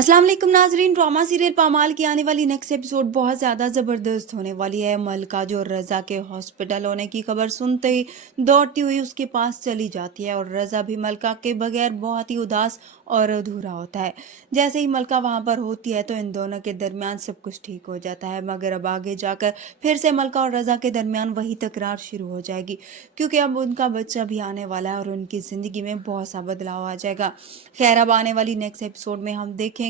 अस्सलाम वालेकुम नाजरीन। ड्रामा सीरियल पामाल की आने वाली नेक्स्ट एपिसोड बहुत ज़्यादा ज़बरदस्त होने वाली है। मलका जो रज़ा के हॉस्पिटल होने की खबर सुनते ही दौड़ती हुई उसके पास चली जाती है और रज़ा भी मलका के बगैर बहुत ही उदास और अधूरा होता है। जैसे ही मलका वहाँ पर होती है तो इन दोनों के दरमियान सब कुछ ठीक हो जाता है, मगर अब आगे जाकर फिर से मलका और रज़ा के दरमियान वही तकरार शुरू हो जाएगी, क्योंकि अब उनका बच्चा भी आने वाला है और उनकी ज़िंदगी में बहुत सा बदलाव आ जाएगा। खैर, अब आने वाली नेक्स्ट एपिसोड में हम देखेंगे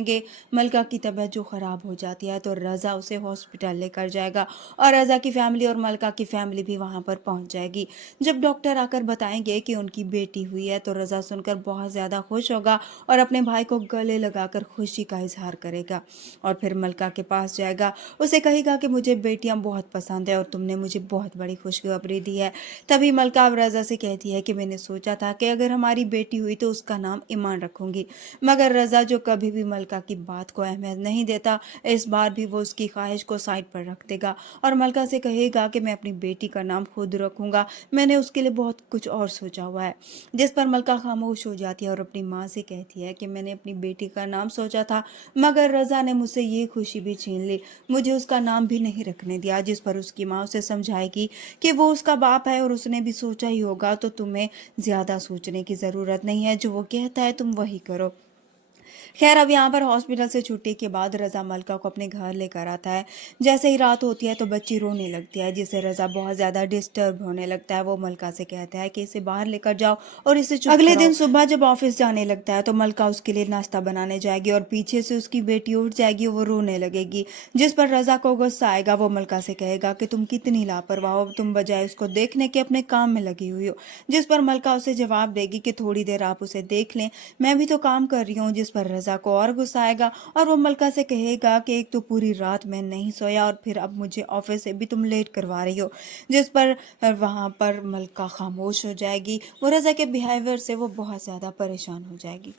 मलका की तबीयत जो ख़राब हो जाती है तो रज़ा उसे हॉस्पिटल लेकर जाएगा और रज़ा की फैमिली और मलका की फैमिली भी वहाँ पर पहुँच जाएगी। जब डॉक्टर आकर बताएंगे कि उनकी बेटी हुई है तो रज़ा सुनकर बहुत ज़्यादा खुश होगा और अपने भाई को गले लगाकर खुशी का इजहार करेगा और फिर मलका के पास जाएगा, उसे कहेगा कि मुझे बेटियां बहुत पसंद है और तुमने मुझे बहुत बड़ी खुशखबरी दी है। तभी मलका अब रज़ा से कहती है कि मैंने सोचा था कि अगर हमारी बेटी हुई तो उसका नाम ईमान रखूंगी, मगर रज़ा जो कभी भी मलका की बात को अहमियत नहीं देता, इस बार भी वो उसकी ख्वाहिश को साइड पर रख देगा और मलका से कहेगा कि मैं अपनी बेटी का नाम खुद रखूंगा, मैंने उसके लिए बहुत कुछ और सोचा हुआ है। जिस पर मलका खामोश हो जाती है और अपनी माँ से कहती है कि मैंने अपनी बेटी का नाम सोचा था, मगर रज़ा ने मुझसे ये खुशी भी छीन ली, मुझे उसका नाम भी नहीं रखने दिया। जिस पर उसकी माँ उसे समझाएगी कि वो उसका बाप है और उसने भी सोचा ही होगा, तो तुम्हें ज़्यादा सोचने की ज़रूरत नहीं है, जो वो कहता है तुम वही करो। खैर, अब यहाँ पर हॉस्पिटल से छुट्टी के बाद रज़ा मलका को अपने घर लेकर आता है। जैसे ही रात होती है तो बच्ची रोने लगती है, जिससे रज़ा बहुत ज़्यादा डिस्टर्ब होने लगता है। वो मलका से कहता है कि इसे बाहर लेकर जाओ और इसे चुप अगले दिन सुबह जब ऑफिस जाने लगता है तो मलका उसके लिए नाश्ता बनाने जाएगी और पीछे से उसकी बेटी उठ जाएगी, वो रोने लगेगी। जिस पर रज़ा को गुस्सा आएगा, वो मलका से कहेगा कि तुम कितनी लापरवाह हो, तुम बजाय उसको देखने के अपने काम में लगी हुई हो। जिस पर मलका उसे जवाब देगी कि थोड़ी देर आप उसे देख लें, मैं भी तो काम कर रही हूँ। जिस पर रज़ा को और गुस्सा आएगा और वो मलका से कहेगा कि एक तो पूरी रात मैं नहीं सोया और फिर अब मुझे ऑफिस से भी तुम लेट करवा रही हो। जिस पर वहाँ पर मलका खामोश हो जाएगी। वो रज़ा के बिहेवियर से वो बहुत ज़्यादा परेशान हो जाएगी।